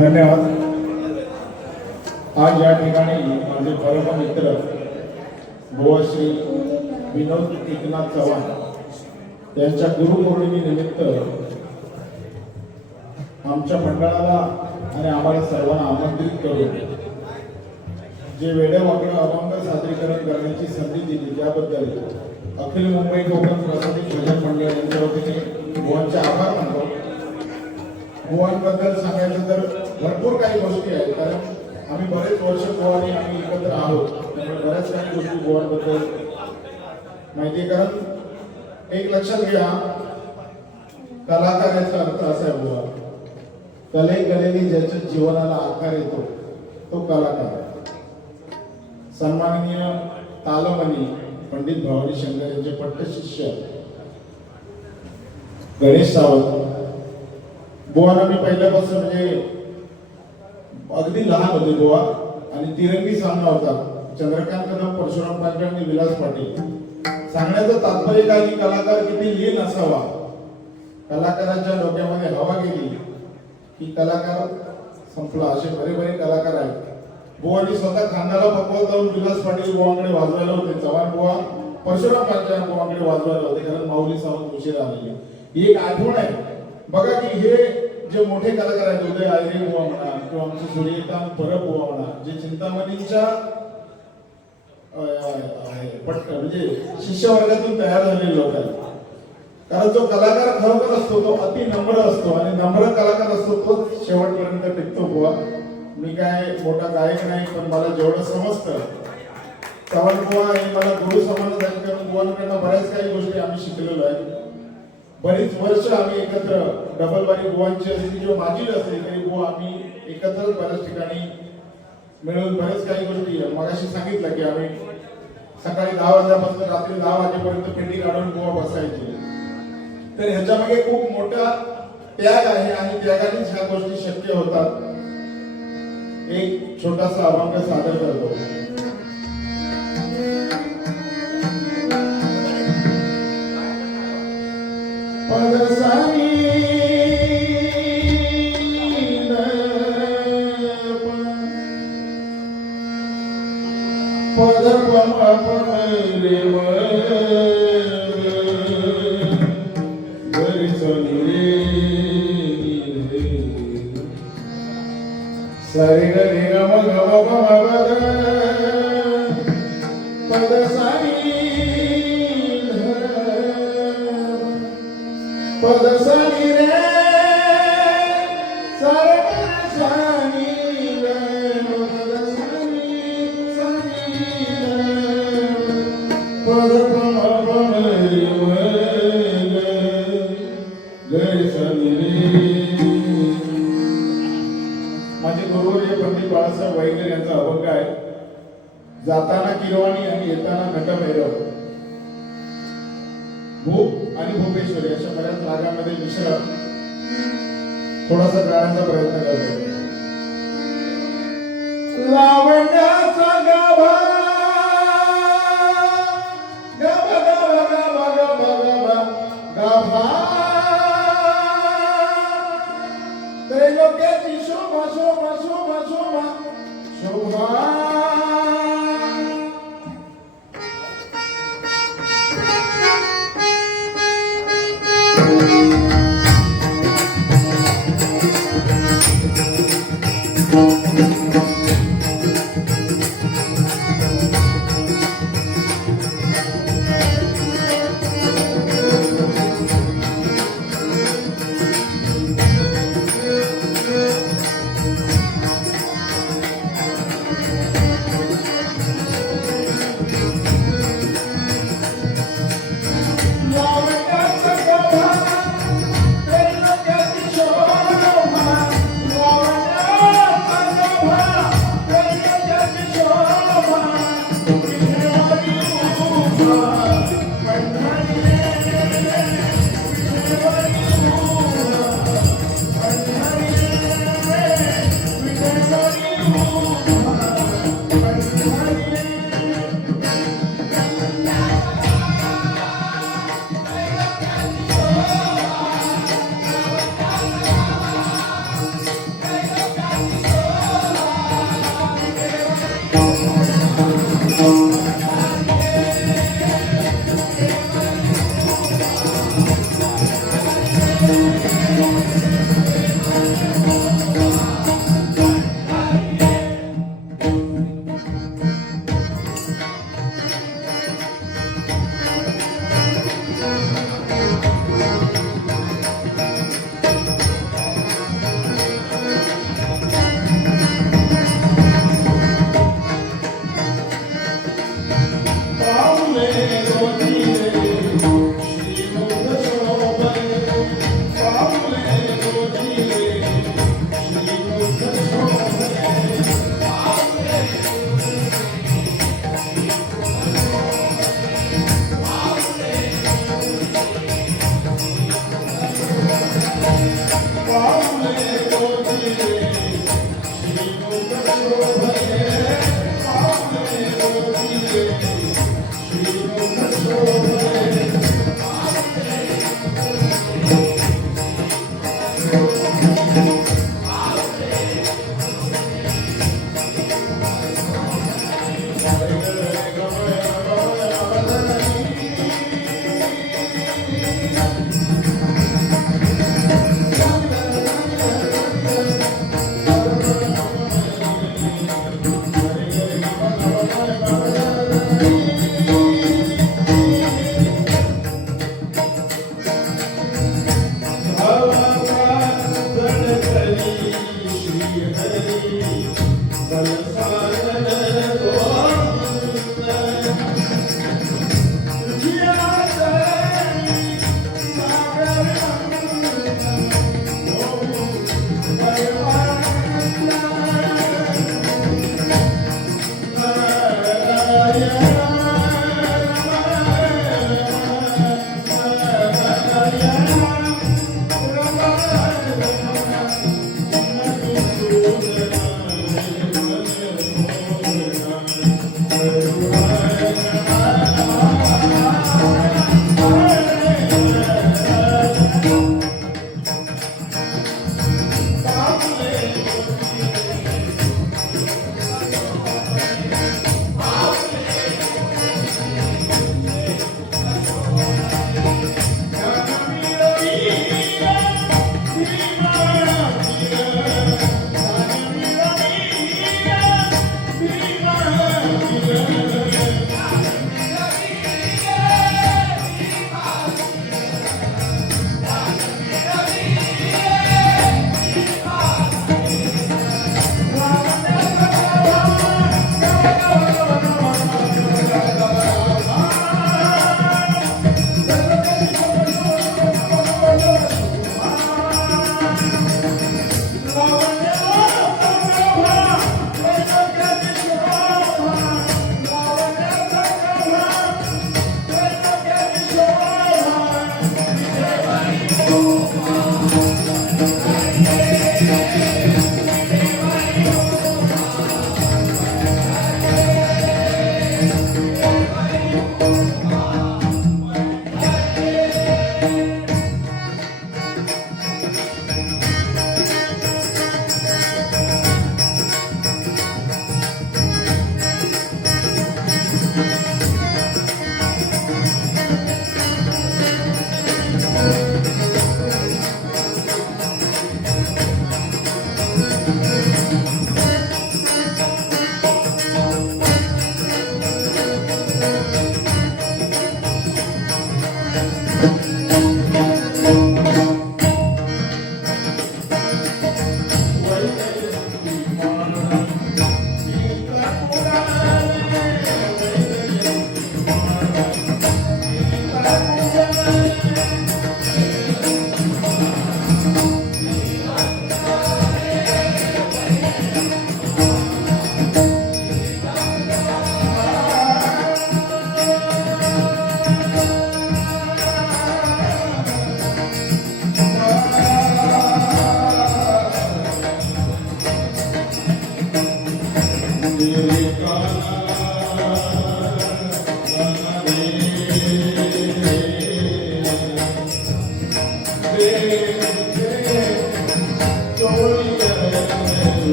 धन्यवाद। आज या ठिकाणी माझे परम मित्र बुवा श्री विनोद एकनाथ चव्हाण यांच्या गुरुपौर्णिमेनिमित्त आमच्या मंडळाला आणि आम्हाला सर्वांना आमंत्रित करून जे वेडेवाकडे अभंग सादरीकरण करण्याची संधी दिली त्याबद्दल अखिल मुंबई कोकण प्रादेशिक भजन मंडळ यांच्या वतीने बुवांचे आभार मानतो। बुवांबद्दल सांगायचं तर भरपूर काही गोष्टी आहेत, कारण आम्ही बरेच वर्ष बुवांनी आम्ही एकत्र आहोत, त्यामुळे बऱ्याच काही गोष्टी बुवांबद्दल माहिती। कारण एक लक्षात घ्या, कलाकार याचा अर्थ असा आहे बुवा, कलेने ज्याच्या जीवनाला आकार येतो तो कलाकार। सन्माननीय तालमनी पंडित भवानी शंकर यांचे पट्ट शिष्य गणेश सावंत बुवांना मी पहिल्यापासून म्हणजे अगदी लहान होते बुवा, आणि तिरंगी सामना होता चंद्रकांत कदम, परशुराम पांचाळ आणि विलास पाटील। सांगण्याचं तात्पर्य काय की कलाकार किती लीन असावा, कलाकाराच्या डोक्यामध्ये हवा गेली की कलाकार संपला। असे बरे कलाकार आहेत। बुवांनी स्वतः खांद्याला पकवत जाऊन विलास पाटील बुवांकडे वाजवायला होते, चव्हाण बुवा परशुराम पांचाळ बुवांकडे वाजवायला होते, कारण माऊली सावंत उशिरा आलेली। ही एक आठवण आहे बघा की हे जे मोठे कलाकार आहेत, उदय आयरे बुवा म्हणा किंवा आमचे सूर्यकांत परब बुवा म्हणा, जे चिंतामणीच्या म्हणजे शिष्यवर्गातून तयार झालेले लोक आहेत। कारण जो कलाकार खरोखर असतो तो अति नम्र असतो, आणि नम्र कलाकार असतो तो शेवटपर्यंत टिकतो बुवा। मी काय मोठा गायक नाही, पण मला जेवढं समजतं चव्हाण बुवा हे मला गुरु समानच आहेत, कारण बुवांकडनं बऱ्याच काही गोष्टी आम्ही शिकलेलो आहे। बरीच वर्ष आम्ही एकत्र डबलबारी बुवांची असली किंवा माझी असली तरी बुवा आम्ही एकत्र बऱ्याच ठिकाणी मिळून बरेच काही गोष्टी मगाशी सांगितलं की आम्ही सकाळी 10 वाजल्यापासून रात्री 10 वाजेपर्यंत पेटी काढून बुवा बसायचे। तर ह्याच्यामागे खूप मोठा त्याग आहे, आणि त्यागानेच ह्या गोष्टी शक्य होतात। एक छोटासा अभंग सादर करतो। पदसानी पद रे गरी सोनी रे सरे गरे गम गम गम पदसानी पदसानी रे सरे सानी रे पदसानी सानी पद पम रे गरे सानी रे। माझे गुरुवर्य पंडित बाळासाहेब वाईकर यांचा अभंग आहे। जाताना किरवाणी आणि येताना नटभैरव, भूप आणि भूपेश्वरी अशा बऱ्याच रागांमध्ये मिश्र थोडासा गाण्याचा प्रयत्न करतो। लावण्याचा गाभा गाभा गाभा गाभा गाभा गाभा त्रैलोक्याची शोभा शोभा शोभा शोभा शोभा।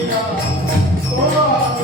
तो